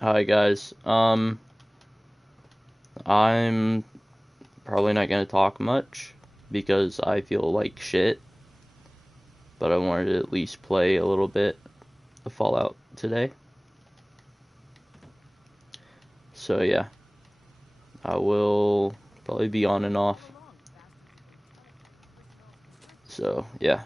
Hi guys. I'm probably not gonna talk much because I feel like shit, but I wanted to at least play a little bit of Fallout today. So yeah, I will probably be on and off. So yeah.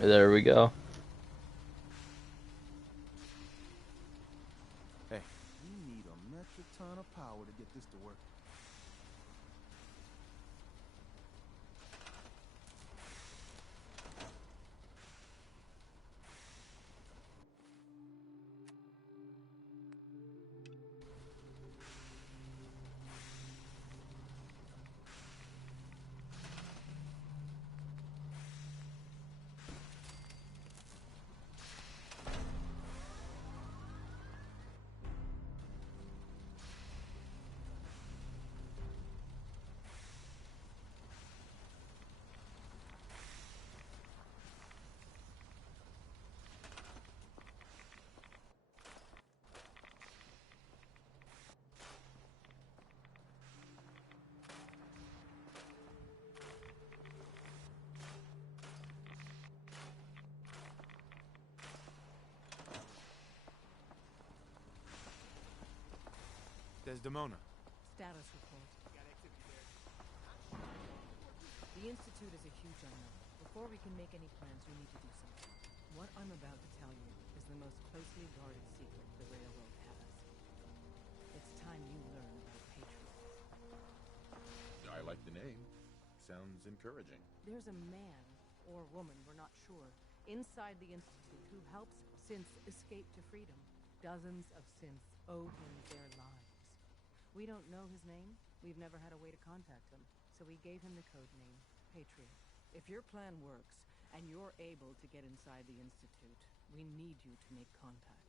There we go. Hey, we need a metric ton of power to get this to work. Desdemona. Status report. The Institute is a huge unknown. Before we can make any plans, we need to do something. What I'm about to tell you is the most closely guarded secret the Railroad has. It's time you learn about Patriots. I like the name. Sounds encouraging. There's a man, or woman, we're not sure, inside the Institute who helps synths escape to freedom. Dozens of synths owe him their lives. We don't know his name. We've never had a way to contact him, so we gave him the code name, Patriot. If your plan works, and you're able to get inside the Institute, we need you to make contact.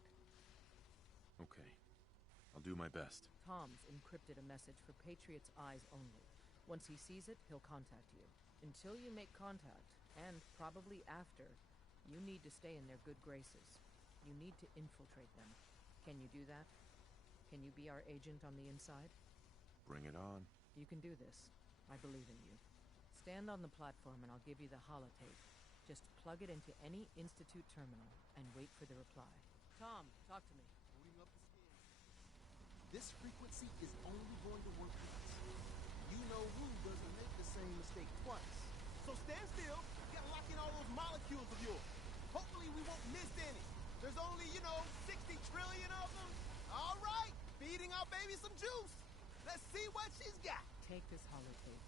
Okay. I'll do my best. Tom's encrypted a message for Patriot's eyes only. Once he sees it, he'll contact you. Until you make contact, and probably after, you need to stay in their good graces. You need to infiltrate them. Can you do that? Can you be our agent on the inside? Bring it on. You can do this. I believe in you. Stand on the platform and I'll give you the holotape. Just plug it into any Institute terminal and wait for the reply. Tom, talk to me. Booting up the scan. This frequency is only going to work once. You know who doesn't make the same mistake twice. So stand still, get lock in all those molecules of yours. Hopefully we won't miss any. There's only, 60 trillion of them. All right, feeding our baby some juice. Let's see what she's got. Take this holotape.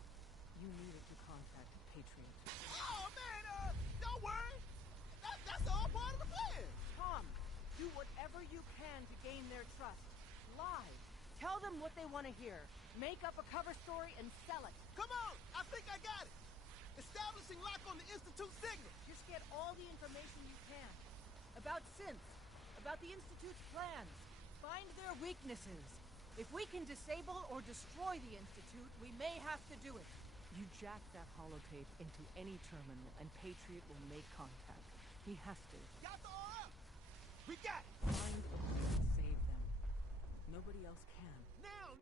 You need it to contact Patriot. Oh, man, don't worry. That's all part of the plan. Tom, do whatever you can to gain their trust. Lie. Tell them what they want to hear. Make up a cover story and sell it. Come on, I think I got it. Establishing lock on the Institute signal. Just get all the information you can. About synths. About the Institute's plans. Find their weaknesses. If we can disable or destroy the Institute, we may have to do it. You jack that holotape into any terminal and Patriot will make contact. He has to. Got the order? We got it. Find a way to save them. Nobody else can. Now.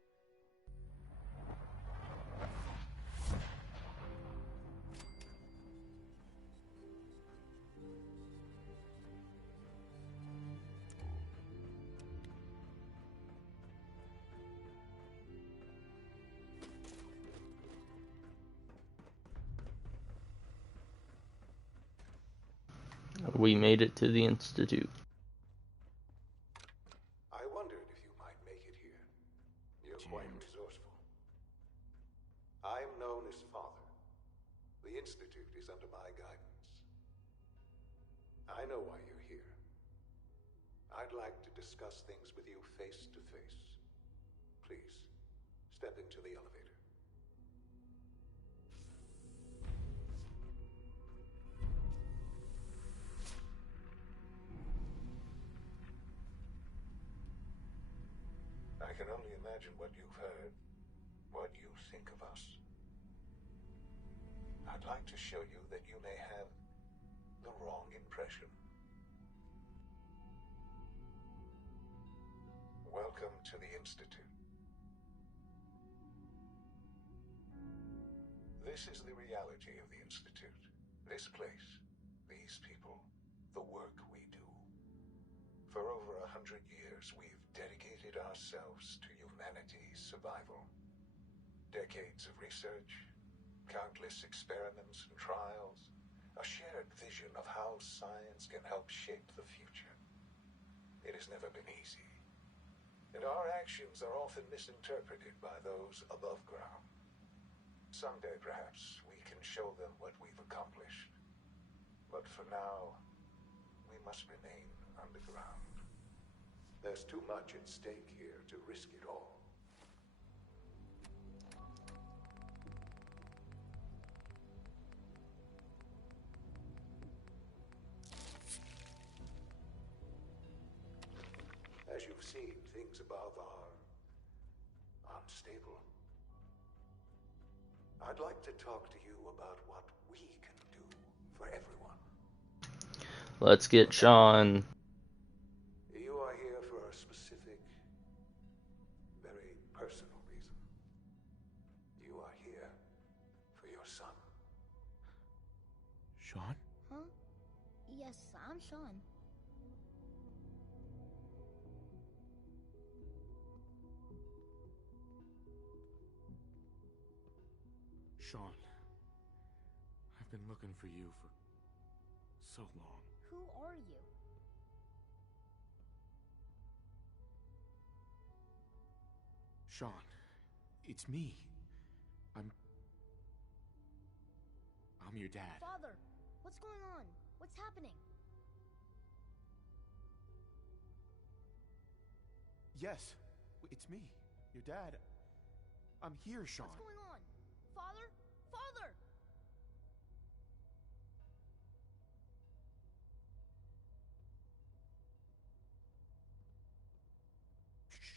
We made it to the Institute. I wondered if you might make it here. You're quite resourceful. I'm known as Father. The Institute is under my guidance. I know why you're here. I'd like to discuss things with you face to face. Please, step into the elevator. I can only imagine what you've heard, what you think of us. I'd like to show you that you may have the wrong impression. Welcome to the Institute. This is the reality of the Institute. This place, these people, the work we do. For over 100 years, we've dedicated ourselves to humanity's survival. Decades of research, countless experiments and trials, a shared vision of how science can help shape the future. It has never been easy, and our actions are often misinterpreted by those above ground. Someday, perhaps, we can show them what we've accomplished. But for now, we must remain underground. There's too much at stake here to risk it all. As you've seen, things above are unstable. I'd like to talk to you about what we can do for everyone. Let's get Sean. You are here for a specific, very personal reason. You are here for your son. Sean? Huh? Yes, I'm Sean. Sean, I've been looking for you for so long. Who are you? Sean, it's me. I'm your dad. Father, what's going on? What's happening? Yes, it's me, your dad. I'm here, Sean. What's going on? Father? Father! Shh.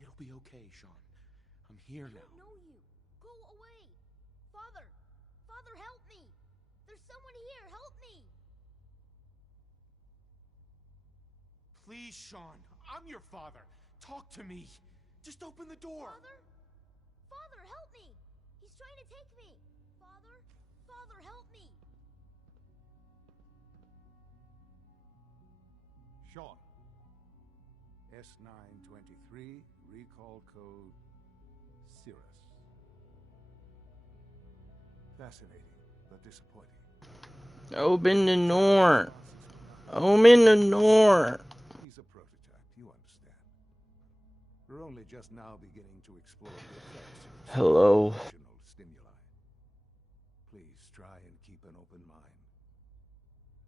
It'll be okay, Sean. I'm here I now. don't know you. Go away. Father! Father, help me! There's someone here. Help me! Please, Sean. I'm your father. Talk to me. Just open the door. Father? Father, help me! He's trying to take me! Father? Father, help me! Sean. S923, recall code Cirrus. Fascinating, but disappointing. Open the door. Open the door. He's a prototype, you understand. We're only just now beginning to explore the effects of Hello. emotional stimuli. Please try and keep an open mind.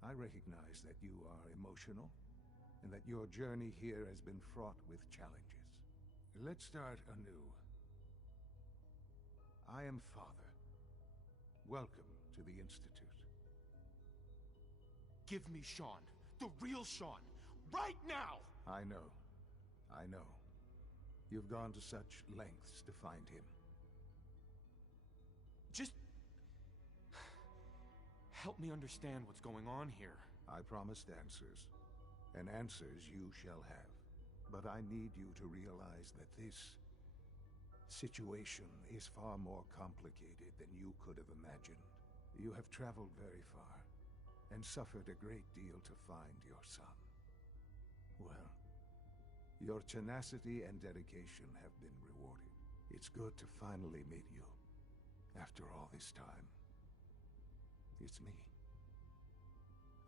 I recognize that you are emotional, and that your journey here has been fraught with challenges. Let's start anew. I am Father. Welcome to the Institute. Give me Sean. The real Sean. Right now! I know. You've gone to such lengths to find him. Just help me understand what's going on here. I promised answers, and answers you shall have. But I need you to realize that this situation is far more complicated than you could have imagined. You have traveled very far, and suffered a great deal to find your son. Well, your tenacity and dedication have been rewarded. It's good to finally meet you, after all this time. It's me.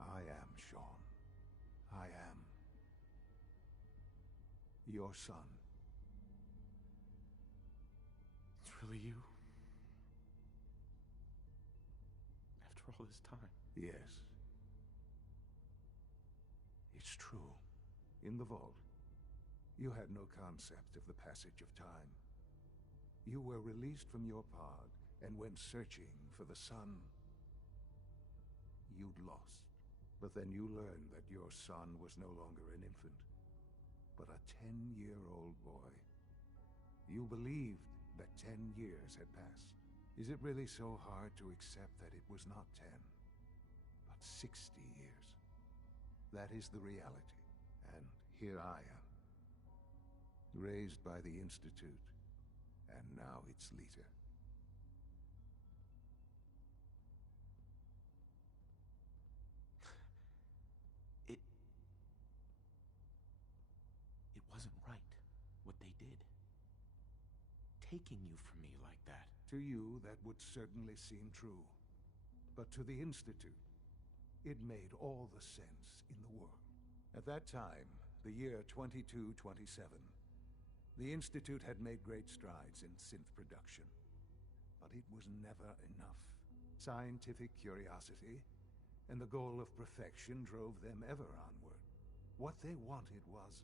I am Sean. I am your son. It's really you. After all this time. Yes. It's true. In the vault, you had no concept of the passage of time. You were released from your pod and went searching for the son you'd lost. But then you learned that your son was no longer an infant, but a 10-year-old boy. You believed that 10 years had passed. Is it really so hard to accept that it was not 10, but 60 years? That is the reality. And here I am, raised by the Institute, and now its leader. It wasn't right, what they did. Taking you from me like that. To you, that would certainly seem true. But to the Institute, it made all the sense in the world. At that time, the year 2227, the Institute had made great strides in synth production. But it was never enough. Scientific curiosity and the goal of perfection drove them ever onward. What they wanted was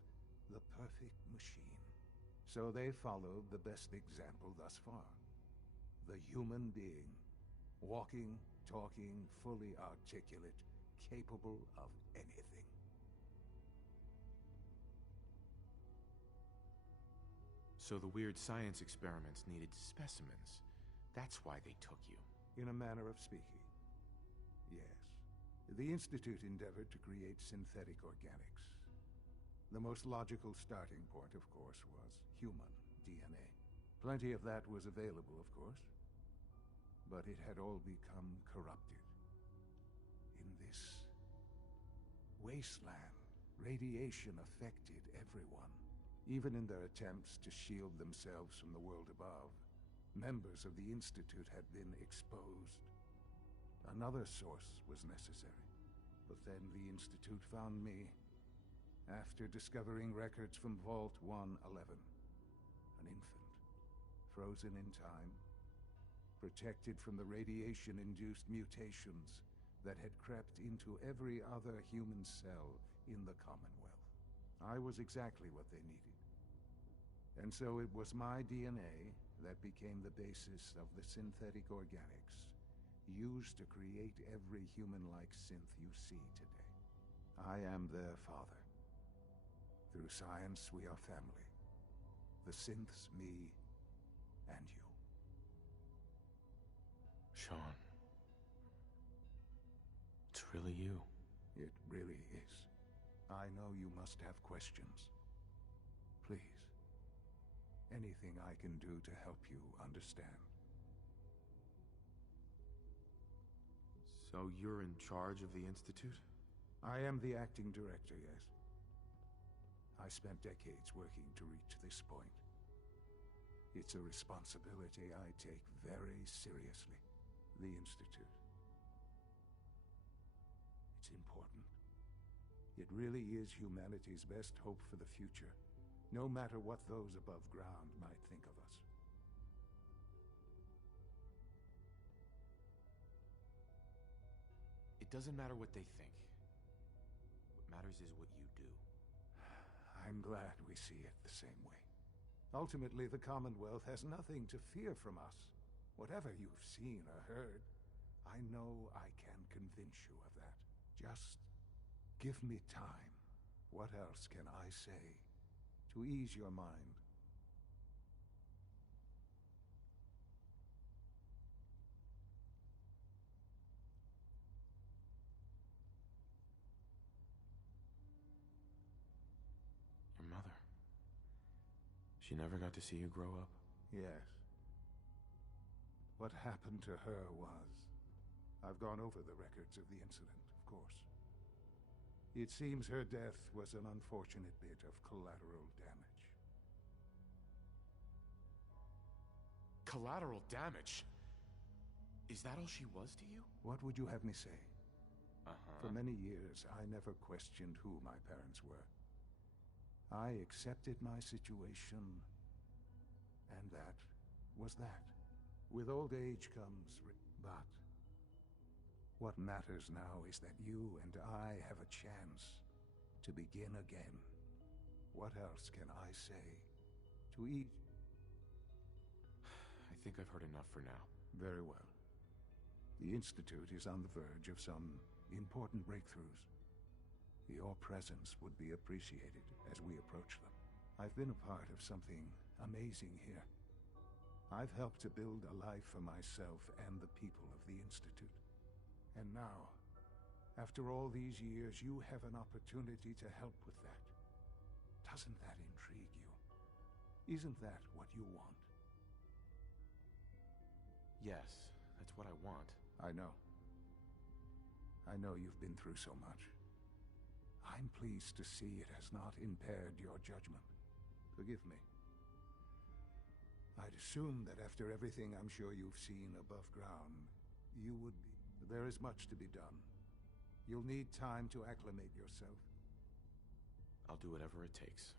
the perfect machine. So they followed the best example thus far. The human being. Walking, talking, fully articulate, capable of anything. So the weird science experiments needed specimens. That's why they took you. In a manner of speaking. Yes. The Institute endeavored to create synthetic organics. The most logical starting point, of course, was human DNA. Plenty of that was available, of course. But it had all become corrupted. In this wasteland, radiation affected everyone. Even in their attempts to shield themselves from the world above, members of the Institute had been exposed. Another source was necessary. But then the Institute found me after discovering records from Vault 111. An infant, frozen in time, protected from the radiation-induced mutations that had crept into every other human cell in the Commonwealth. I was exactly what they needed. And so it was my DNA that became the basis of the synthetic organics used to create every human-like synth you see today. I am their father. Through science, we are family. The synths, me, and you. Sean. It's really you. It really is. I know you must have questions. Please. Anything I can do to help you understand. So you're in charge of the Institute? I am the acting director, yes. I spent decades working to reach this point. It's a responsibility I take very seriously. The Institute. It's important. It really is humanity's best hope for the future, no matter what those above ground might think of us. It doesn't matter what they think. What matters is what you do. I'm glad we see it the same way. Ultimately, the Commonwealth has nothing to fear from us. Whatever you've seen or heard, I know I can convince you of that. Just give me time. What else can I say to ease your mind? Your mother. She never got to see you grow up? Yes. What happened to her was... I've gone over the records of the incident, of course. It seems her death was an unfortunate bit of collateral damage. Collateral damage? Is that all she was to you? What would you have me say? Uh-huh. For many years, I never questioned who my parents were. I accepted my situation, and that was that. With old age comes... But what matters now is that you and I have a chance to begin again. What else can I say to eat? I think I've heard enough for now. Very well. The Institute is on the verge of some important breakthroughs. Your presence would be appreciated as we approach them. I've been a part of something amazing here. I've helped to build a life for myself and the people of the Institute. And now, after all these years, you have an opportunity to help with that. Doesn't that intrigue you? Isn't that what you want? Yes, that's what I want. I know. I know you've been through so much. I'm pleased to see it has not impaired your judgment. Forgive me. I'd assume that after everything I'm sure you've seen above ground, you would be... There is much to be done. You'll need time to acclimate yourself. I'll do whatever it takes.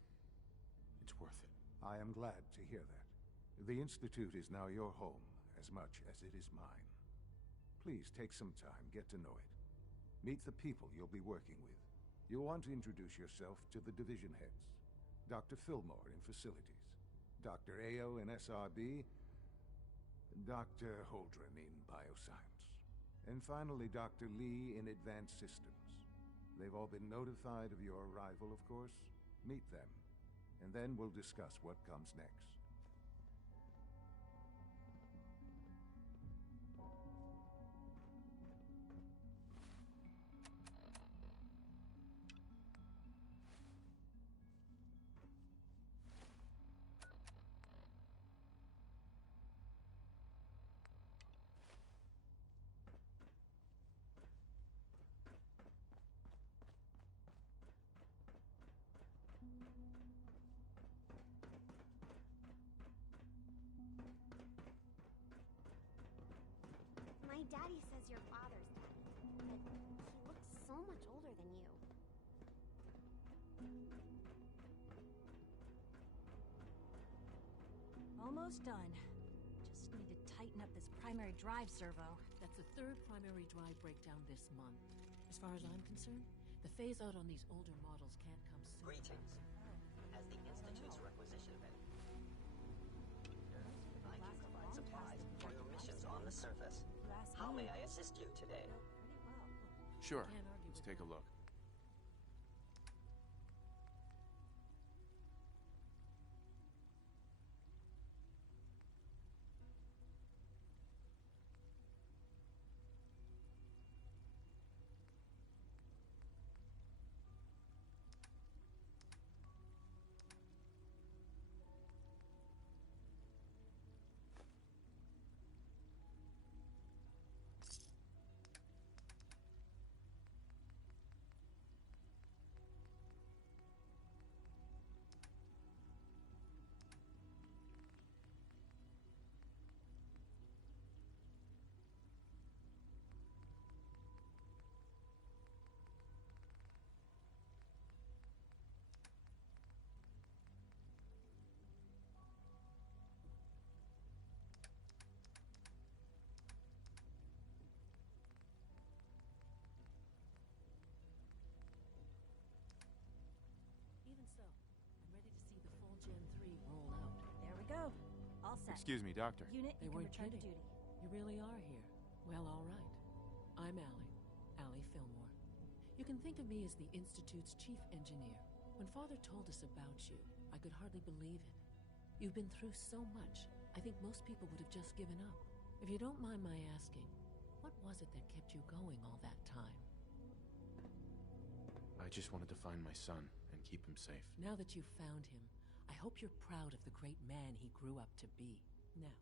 It's worth it. I am glad to hear that. The Institute is now your home as much as it is mine. Please take some time, get to know it. Meet the people you'll be working with. You'll want to introduce yourself to the division heads. Dr. Fillmore in Facilities, Dr. Ayo in SRB, Dr. Holdren in Bioscience, and finally Dr. Lee in Advanced Systems. They've all been notified of your arrival, of course. Meet them, and then we'll discuss what comes next. My daddy says your father's daddy, but he looks so much Almost done. Just need to tighten up this primary drive servo. That's the third primary drive breakdown this month. As far as I'm concerned, the phase-out on these older models can't come soon. Greetings. As the Institute's requisition man, I can provide supplies for your missions on the surface. How may I assist you today? Sure. Let's take a look. Even so, I'm ready to see the full Gen 3 roll out. There we go. All set. Excuse me, Doctor. Unit, They you can weren't return to kidding. duty. You really are here. Well, all right. I'm Allie Fillmore. You can think of me as the Institute's chief engineer. When Father told us about you, I could hardly believe it. You've been through so much, I think most people would have just given up. If you don't mind my asking, what was it that kept you going all that time? I just wanted to find my son and keep him safe. Now that you've found him, I hope you're proud of the great man he grew up to be. Now,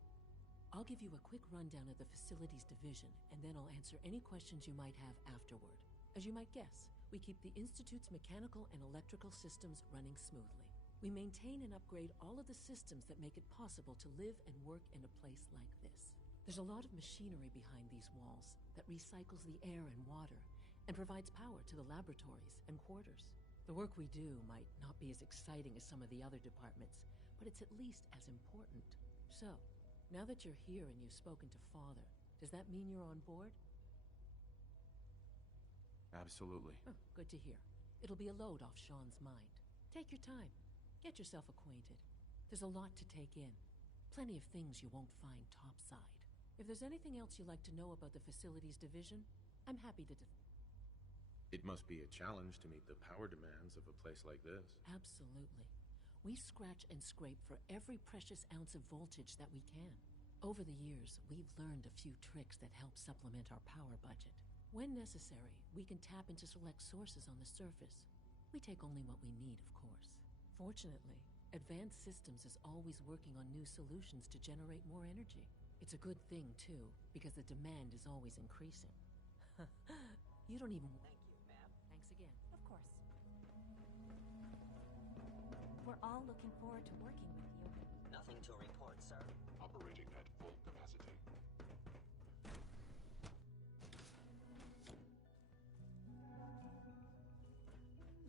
I'll give you a quick rundown of the Facilities Division, and then I'll answer any questions you might have afterward. As you might guess, we keep the Institute's mechanical and electrical systems running smoothly. We maintain and upgrade all of the systems that make it possible to live and work in a place like this. There's a lot of machinery behind these walls that recycles the air and water and provides power to the laboratories and quarters. The work we do might not be as exciting as some of the other departments, but it's at least as important. So, now that you're here and you've spoken to Father, does that mean you're on board? Absolutely. Oh, good to hear. It'll be a load off Sean's mind. Take your time. Get yourself acquainted. There's a lot to take in. Plenty of things you won't find topside. If there's anything else you'd like to know about the Facilities Division, I'm happy to It must be a challenge to meet the power demands of a place like this. Absolutely. We scratch and scrape for every precious ounce of voltage that we can. Over the years, we've learned a few tricks that help supplement our power budget. When necessary, we can tap into select sources on the surface. We take only what we need, of course. Fortunately, Advanced Systems is always working on new solutions to generate more energy. It's a good thing, too, because the demand is always increasing. You don't even... Thank you, ma'am. Thanks again. Of course. We're all looking forward to working with you. Nothing to report, sir. Operating at full capacity.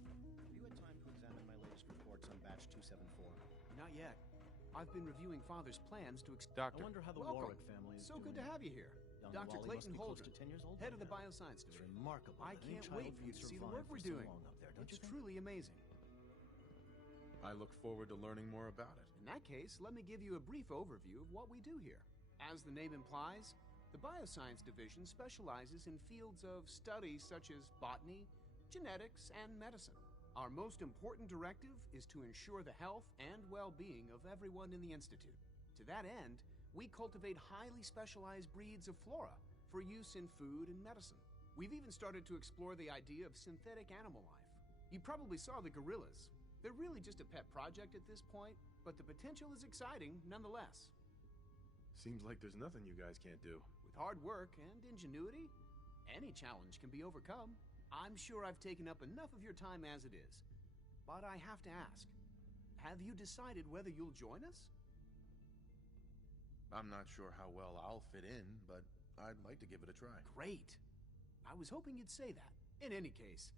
Have you had time to examine my latest reports on Batch 274? Not yet. I've been reviewing Father's plans to Doctor. I wonder how the Welcome. Warwick family is So doing. good to have you here. Young Dr. Wally must Clayton be close Holder, to 10 years old head by of the now. Bioscience It's Division. remarkable. I that any can't child wait for you can to see the survive work for we're so doing. long up there, don't It's you think? truly amazing. I look forward to learning more about it. In that case, let me give you a brief overview of what we do here. As the name implies, the Bioscience Division specializes in fields of study such as botany, genetics, and medicine. Our most important directive is to ensure the health and well-being of everyone in the Institute. To that end, we cultivate highly specialized breeds of flora for use in food and medicine. We've even started to explore the idea of synthetic animal life. You probably saw the gorillas. They're really just a pet project at this point, but the potential is exciting nonetheless. Seems like there's nothing you guys can't do. With hard work and ingenuity, any challenge can be overcome. I'm sure I've taken up enough of your time as it is. But I have to ask, have you decided whether you'll join us? I'm not sure how well I'll fit in, but I'd like to give it a try. Great. I was hoping you'd say that. In any case,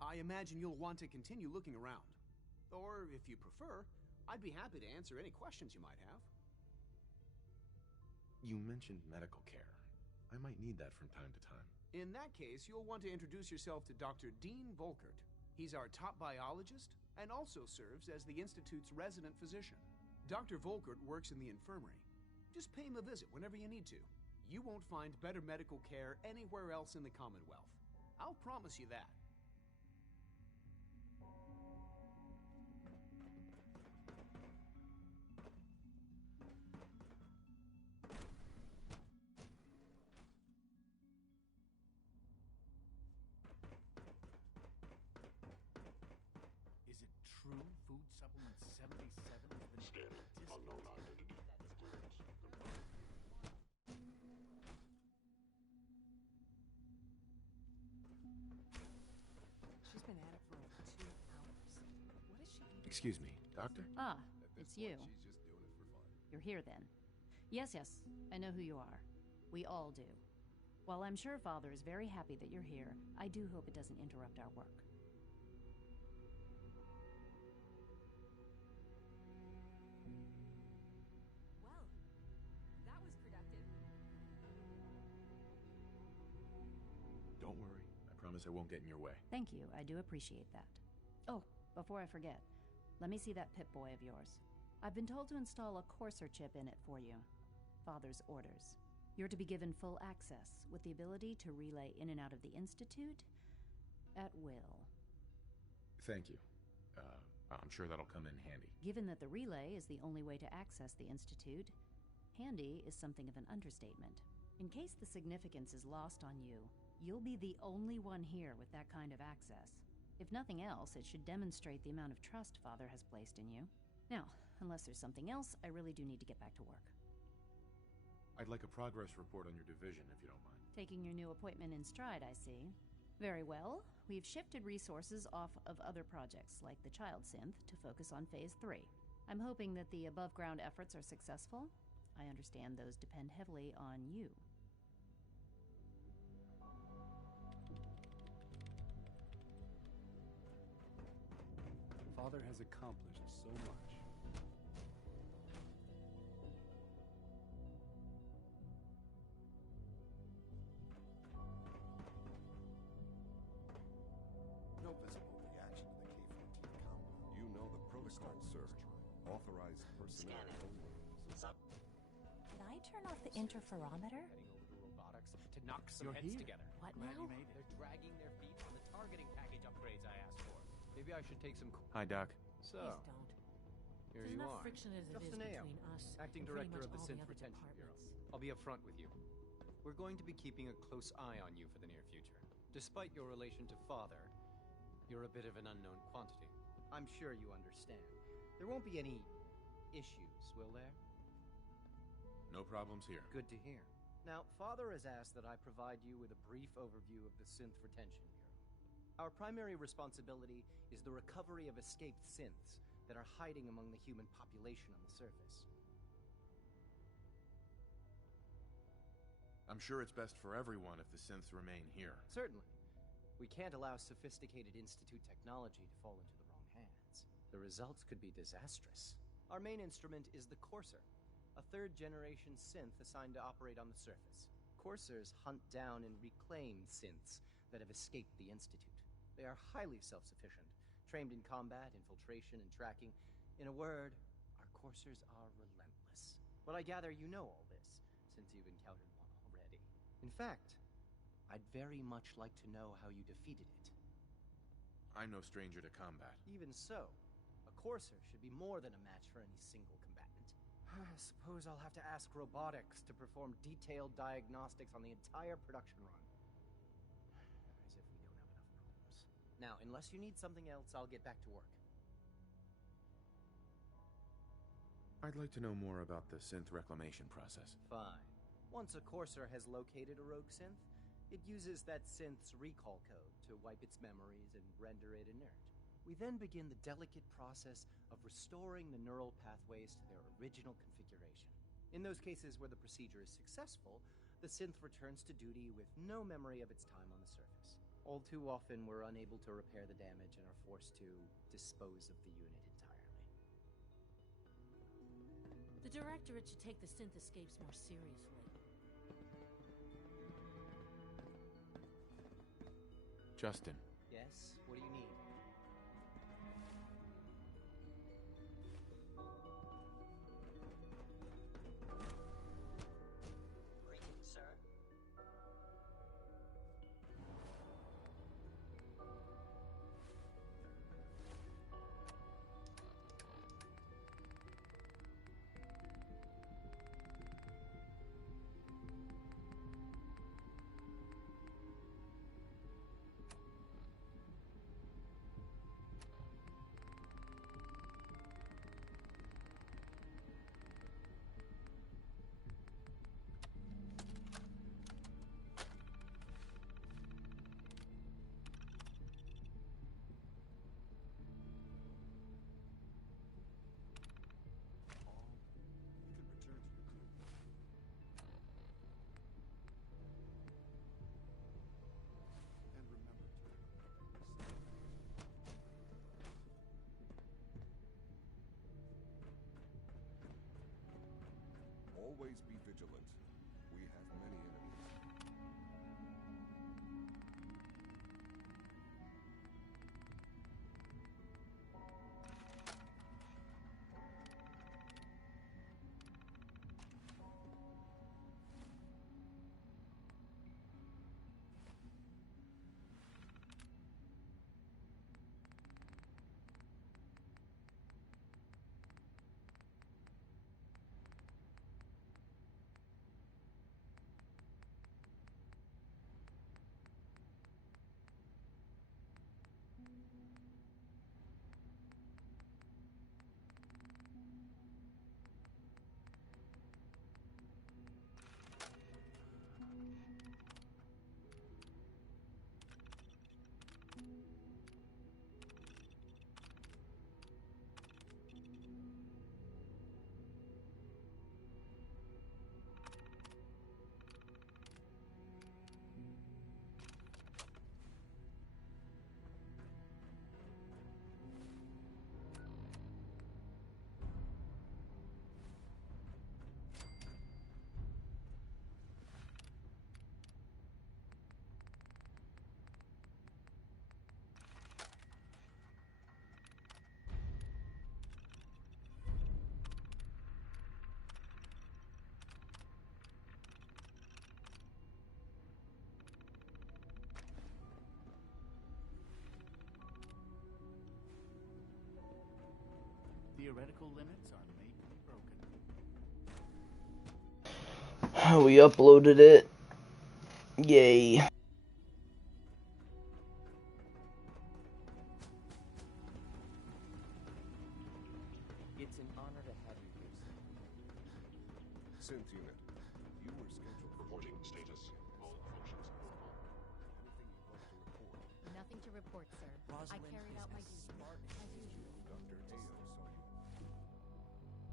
I imagine you'll want to continue looking around. Or, if you prefer, I'd be happy to answer any questions you might have. You mentioned medical care. I might need that from time to time. In that case, you'll want to introduce yourself to Dr. Dean Volkert. He's our top biologist and also serves as the Institute's resident physician. Dr. Volkert works in the infirmary. Just pay him a visit whenever you need to. You won't find better medical care anywhere else in the Commonwealth. I'll promise you that. Is it true Food Supplement 77 has been Scanning. Unknown identity. Clearance. Confirmed. She's been at it for over 2 hours. What is she? Excuse me, doctor? Ah, it's you. You're here then. Yes, I know who you are. We all do. While I'm sure Father is very happy that you're here, I do hope it doesn't interrupt our work. Well, that was productive. Don't worry. I promise I won't get in your way. Thank you, I do appreciate that. Oh, before I forget, let me see that Pip-Boy of yours. I've been told to install a Courser chip in it for you. Father's orders. You're to be given full access, with the ability to relay in and out of the Institute at will. Thank you. I'm sure that'll come in handy. Given that the relay is the only way to access the Institute, handy is something of an understatement. In case the significance is lost on you, you'll be the only one here with that kind of access. If nothing else, it should demonstrate the amount of trust Father has placed in you. Now, unless there's something else, I really do need to get back to work. I'd like a progress report on your division, if you don't mind. Taking your new appointment in stride, I see. Very well. We've shifted resources off of other projects, like the Child Synth, to focus on Phase 3. I'm hoping that the above-ground efforts are successful. I understand those depend heavily on you. Father has accomplished so much. No visible reaction to the K-14 combo. You know the protocol, sir. Authorized personnel only. Sup? Can I turn off the interferometer? Heading over to robotics to knock some You're heads here. together. What Glad now? you made it. They're dragging their feet on the targeting package upgrades I asked for. Maybe I should take some. Hi, Doc. So, Please don't. here There's you enough are. friction as it is Justin Ayo, between us acting and pretty director much of the all Synth other Retention Bureau. departments. I'll be upfront with you. We're going to be keeping a close eye on you for the near future. Despite your relation to Father, you're a bit of an unknown quantity. I'm sure you understand. There won't be any issues, will there? No problems here. Good to hear. Now, Father has asked that I provide you with a brief overview of the Synth Retention Bureau. Our primary responsibility is the recovery of escaped synths that are hiding among the human population on the surface. I'm sure it's best for everyone if the synths remain here. Certainly. We can't allow sophisticated Institute technology to fall into the wrong hands. The results could be disastrous. Our main instrument is the Courser, a third-generation synth assigned to operate on the surface. Coursers hunt down and reclaim synths that have escaped the Institute. They are highly self-sufficient, trained in combat, infiltration, and tracking. In a word, our Coursers are relentless. But I gather you know all this, since you've encountered one already. In fact, I'd very much like to know how you defeated it. I'm no stranger to combat. Even so, a Courser should be more than a match for any single combatant. I suppose I'll have to ask robotics to perform detailed diagnostics on the entire production run. As if we don't have enough problems. Now, unless you need something else, I'll get back to work. I'd like to know more about the synth reclamation process. Fine. Once a Courser has located a rogue synth, it uses that synth's recall code to wipe its memories and render it inert. We then begin the delicate process of restoring the neural pathways to their original configuration. In those cases where the procedure is successful, the synth returns to duty with no memory of its time on the surface. All too often, we're unable to repair the damage and are forced to dispose of the unit entirely. The Directorate should take the synth escapes more seriously. Justin. Yes? What do you need? Greetings, sir. You can return to your crew. And remember to always be vigilant. We have many enemies. Theoretical limits are made to be broken. We uploaded it. Yay. It's an honor to have you here, sir. Synth unit, you were scheduled for Reporting status. All functions normal. anything you'd like to report. Nothing to report, sir. I Rosalind carried is out my as duty, smart as usual. Dr. Ayo saw you accessing a terminal.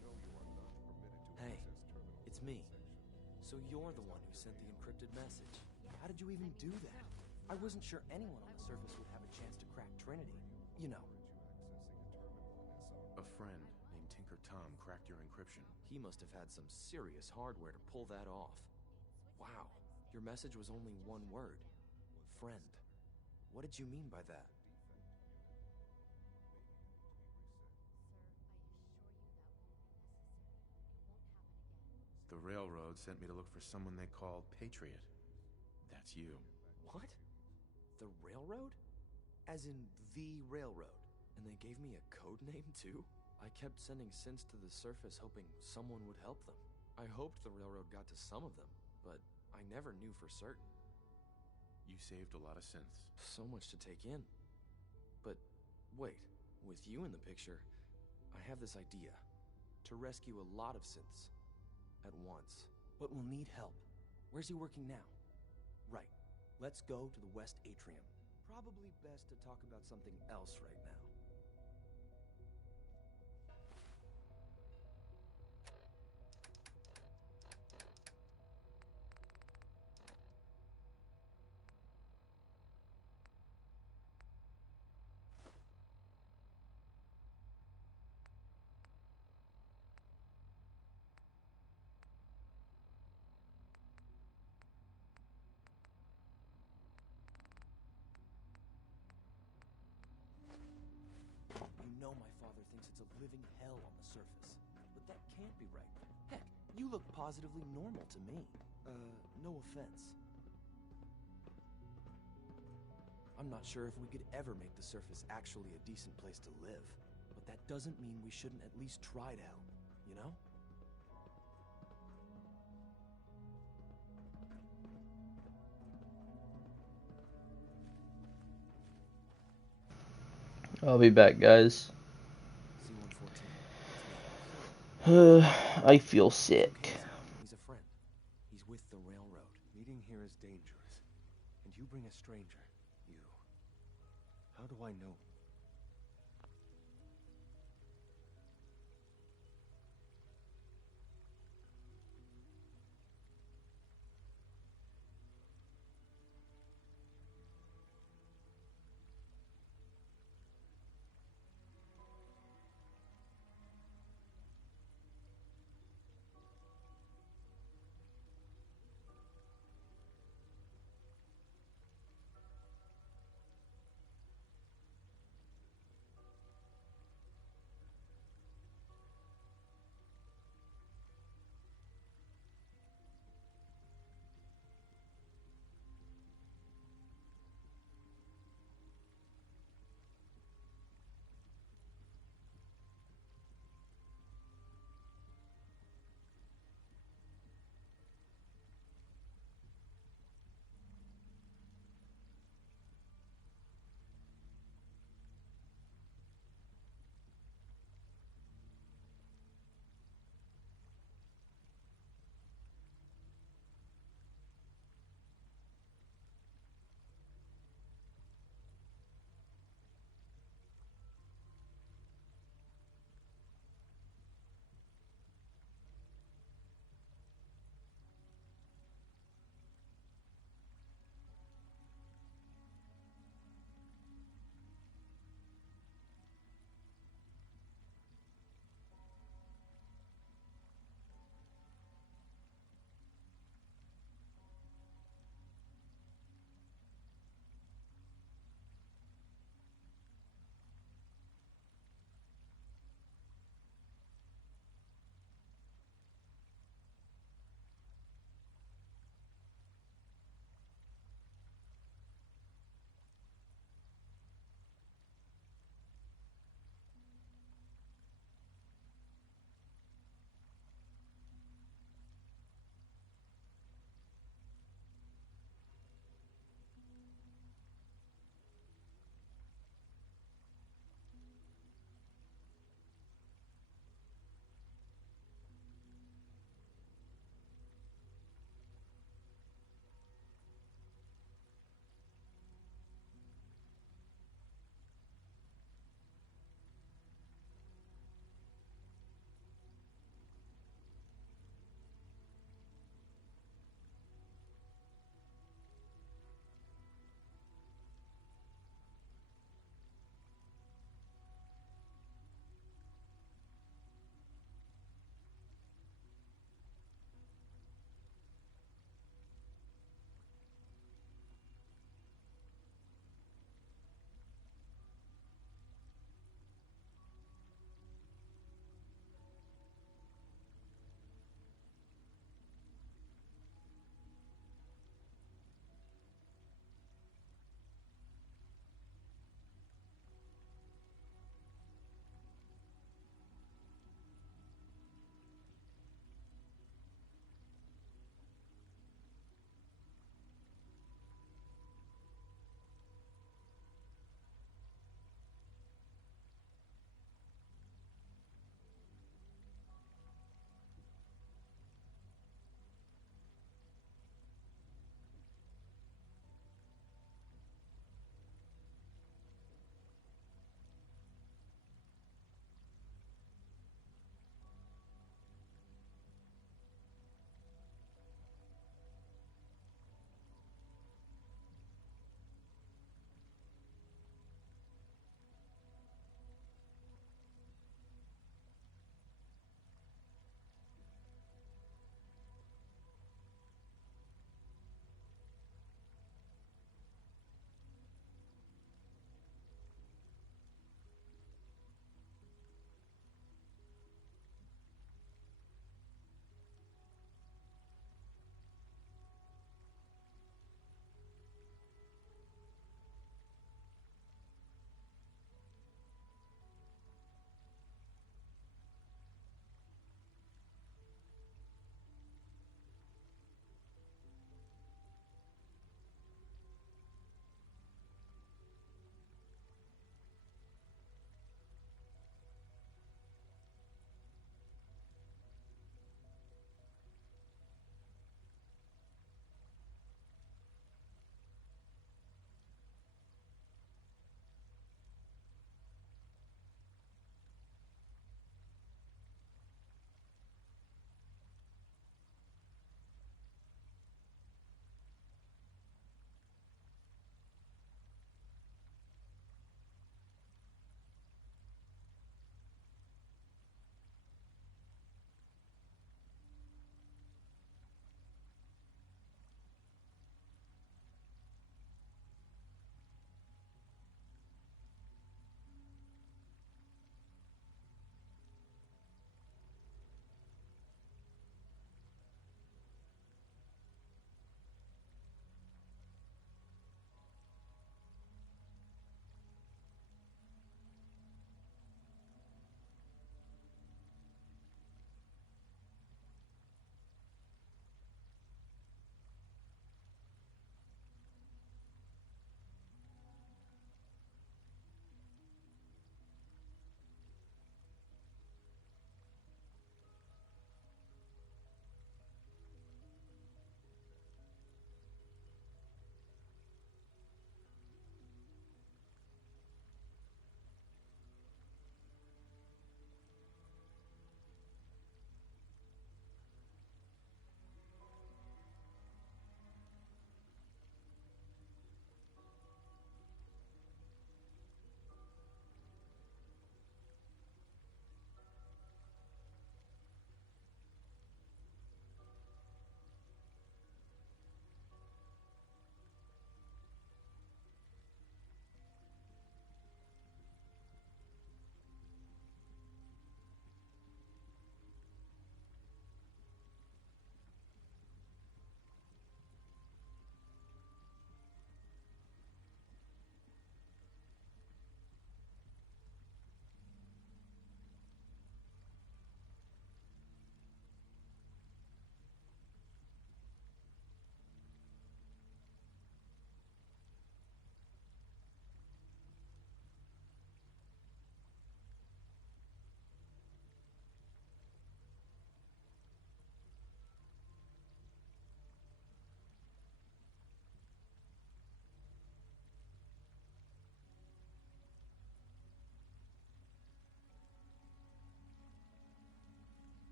No, you are not permitted to Hey, access terminals. it's me. So you're the one who sent the encrypted message. How did you even do that? I wasn't sure anyone on the surface would have a chance to crack Trinity. You know. A friend named Tinker Tom cracked your encryption. He must have had some serious hardware to pull that off. Wow, your message was only one word. Friend. What did you mean by that? The Railroad sent me to look for someone they call Patriot. That's you. What? The Railroad? As in the Railroad? And they gave me a code name too? I kept sending synths to the surface hoping someone would help them. I hoped the Railroad got to some of them, but I never knew for certain. You saved a lot of synths. So much to take in. But wait, with you in the picture, I have this idea. To rescue a lot of synths. At once. But we'll need help. Where's he working now? Right. Let's go to the West Atrium. Probably best to talk about something else right now. now my father thinks it's a living hell on the surface. But that can't be right. Heck, you look positively normal to me. No offense. I'm not sure if we could ever make the surface actually a decent place to live. But that doesn't mean we shouldn't at least try to help, you know? I'll be back, guys. I feel sick. He's a friend. He's with the railroad. Meeting here is dangerous. And you bring a stranger. You. How do I know?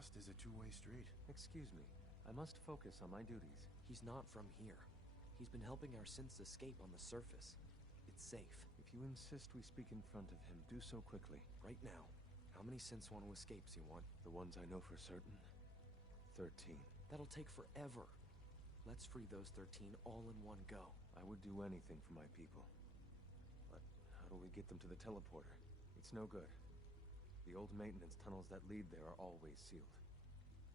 trust is a two-way street. Excuse me. I must focus on my duties. He's not from here. He's been helping our synths escape on the surface. It's safe. If you insist we speak in front of him, do so quickly. Right now. How many synths want to escape, C1? The ones I know for certain? 13. That'll take forever. Let's free those 13 all in one go. I would do anything for my people. But how do we get them to the teleporter? It's no good. The old maintenance tunnels that lead there are always sealed.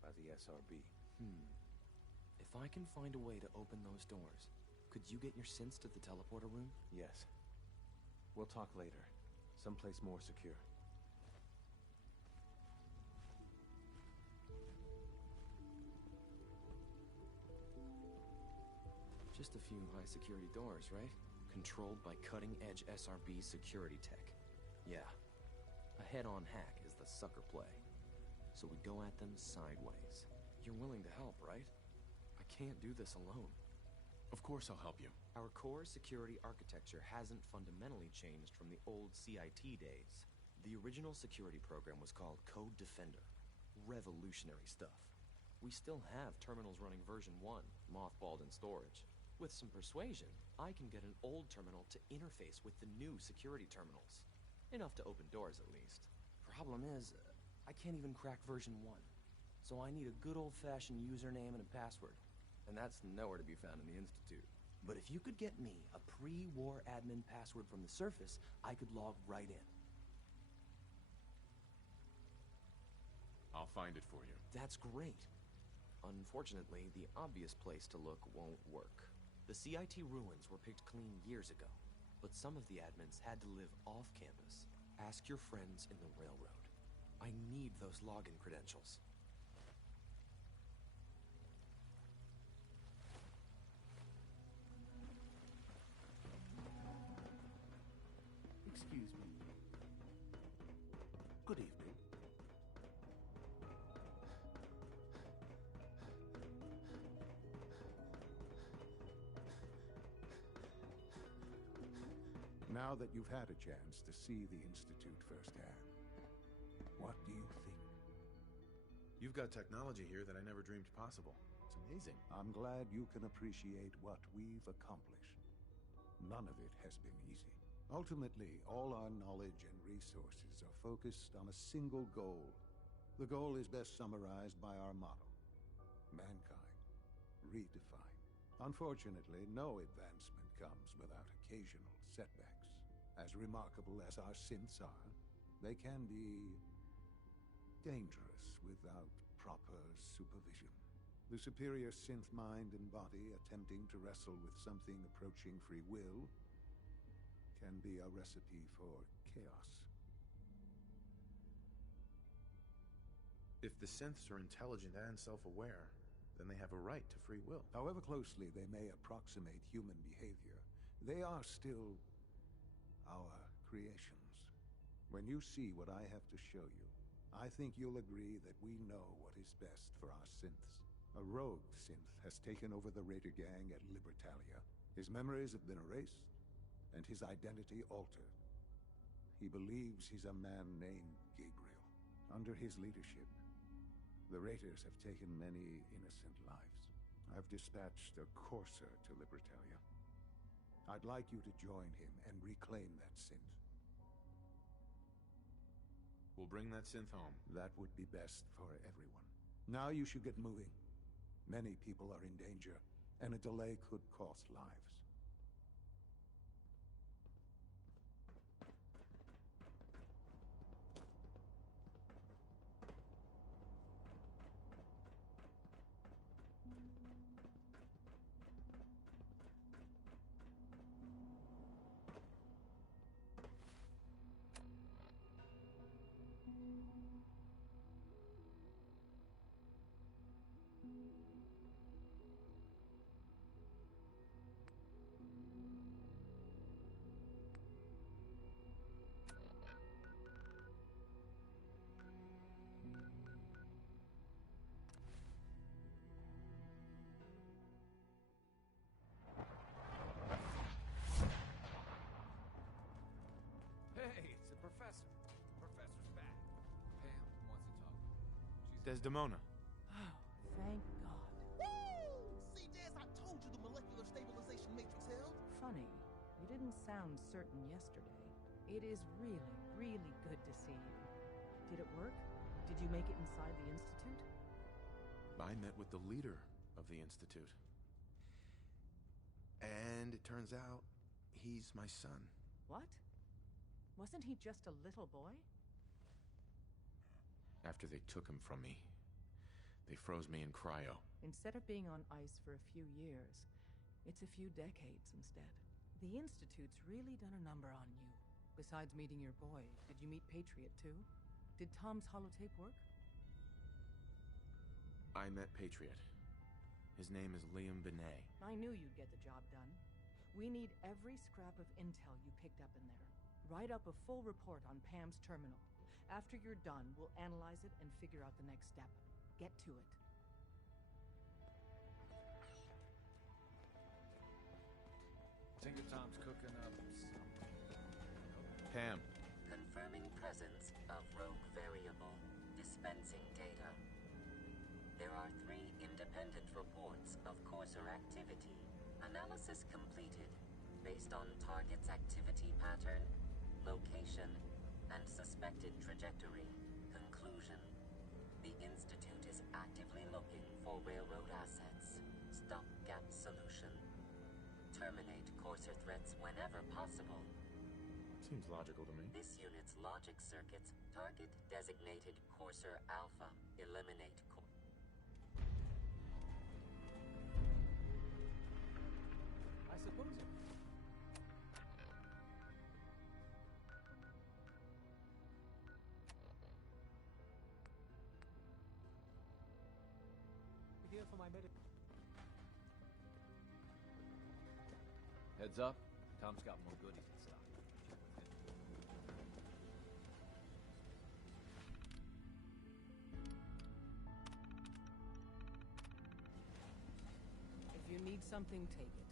By the SRB. If I can find a way to open those doors, could you get your synths to the teleporter room? Yes. We'll talk later. Someplace more secure. Just a few high-security doors, right? Controlled by cutting-edge SRB security tech. Yeah. A head-on hack is the sucker play. So we go at them sideways. You're willing to help, right? I can't do this alone. Of course I'll help you. Our core security architecture hasn't fundamentally changed from the old CIT days. The original security program was called Code Defender. Revolutionary stuff. We still have terminals running version 1, mothballed in storage. With some persuasion, I can get an old terminal to interface with the new security terminals. Enough to open doors, at least. Problem is, I can't even crack version 1. So I need a good old-fashioned username and a password. And that's nowhere to be found in the Institute. But if you could get me a pre-war admin password from the surface, I could log right in. I'll find it for you. That's great. Unfortunately, the obvious place to look won't work. The CIT ruins were picked clean years ago, but some of the admins had to live off campus. Ask your friends in the railroad. I need those login credentials. Excuse me. Good evening. Now that you've had a chance to see the Institute firsthand, what do you think? You've got technology here that I never dreamed possible. It's amazing. I'm glad you can appreciate what we've accomplished. None of it has been easy. Ultimately, all our knowledge and resources are focused on a single goal. The goal is best summarized by our motto: mankind, redefined. Unfortunately, no advancement comes without occasional setbacks. As remarkable as our synths are, they can be dangerous without proper supervision. The superior synth mind and body attempting to wrestle with something approaching free will can be a recipe for chaos. If the synths are intelligent and self-aware, then they have a right to free will. However closely they may approximate human behavior, they are still our creations. When you see what I have to show you, I think you'll agree that we know what is best for our synths. A rogue synth has taken over the Raider gang at Libertalia. His memories have been erased, and his identity altered. He believes he's a man named Gabriel. Under his leadership, the Raiders have taken many innocent lives. I've dispatched a courser to Libertalia. I'd like you to join him and reclaim that synth. We'll bring that synth home. That would be best for everyone. Now you should get moving. Many people are in danger, and a delay could cost lives. Desdemona. Oh, thank God. Woo! See, Des, I told you the molecular stabilization matrix held. Funny, you didn't sound certain yesterday. It is really, really good to see you. Did it work? Did you make it inside the Institute? I met with the leader of the Institute. And it turns out he's my son. What? Wasn't he just a little boy? After they took him from me, they froze me in cryo. Instead of being on ice for a few years, it's a few decades instead. The Institute's really done a number on you. Besides meeting your boy, did you meet Patriot too? Did Tom's holotape work? I met Patriot. His name is Liam Benet. I knew you'd get the job done. We need every scrap of intel you picked up in there. Write up a full report on Pam's terminal. After you're done, we'll analyze it and figure out the next step. Get to it. Tinker Tom's cooking up Pam. Confirming presence of rogue variable. Dispensing data. There are 3 independent reports of Courser activity. Analysis completed based on target's activity pattern, location, and suspected trajectory. Conclusion. The Institute is actively looking for railroad assets. Stopgap solution. Terminate Courser threats whenever possible. Seems logical to me. This unit's logic circuits target designated Courser Alpha. Eliminate I suppose it. Here for my medic. Heads up, Tom's got more goodies in stock. If you need something, take it.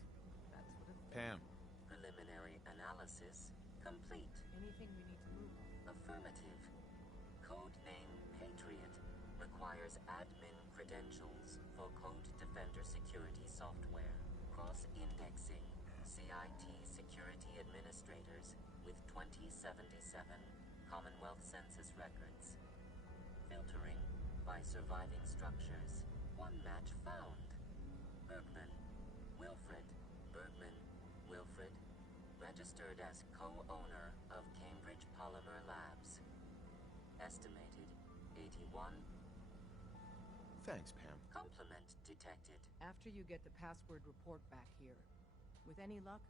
That's what it... Pam. Preliminary analysis complete. Anything we need to move on? Affirmative. Codename Patriot requires admin credentials for Code Defender security software. Cross-indexing CIT security administrators with 2077 Commonwealth Census records. Filtering by surviving structures. 1 match found. Bergman. Wilfred. Bergman. Wilfred. Registered as co-owner of Cambridge Polymer Labs. Estimated 81. Thanks, Pam. Complement detected. After you get the password report back here. With any luck...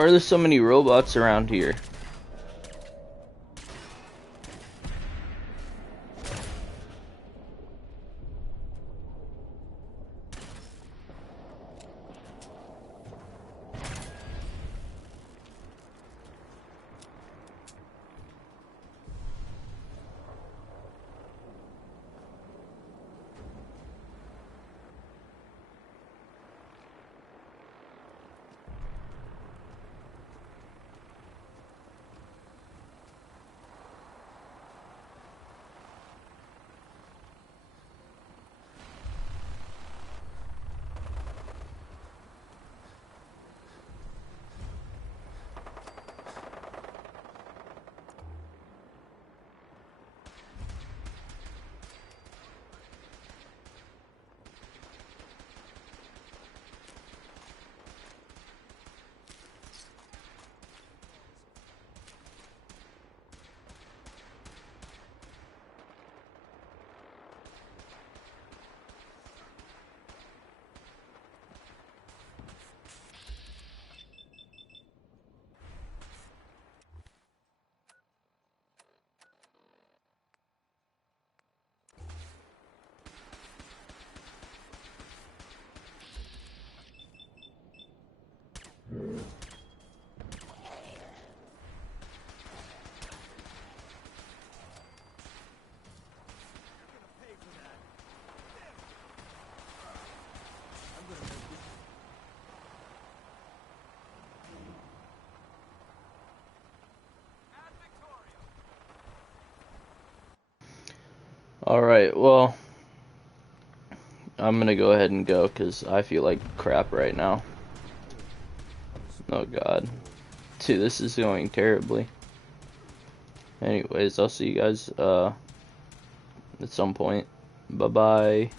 Why are there so many robots around here? Alright, well, I'm gonna go ahead and go because I feel like crap right now. Oh god. Dude, this is going terribly. Anyways, I'll see you guys at some point. Bye-bye.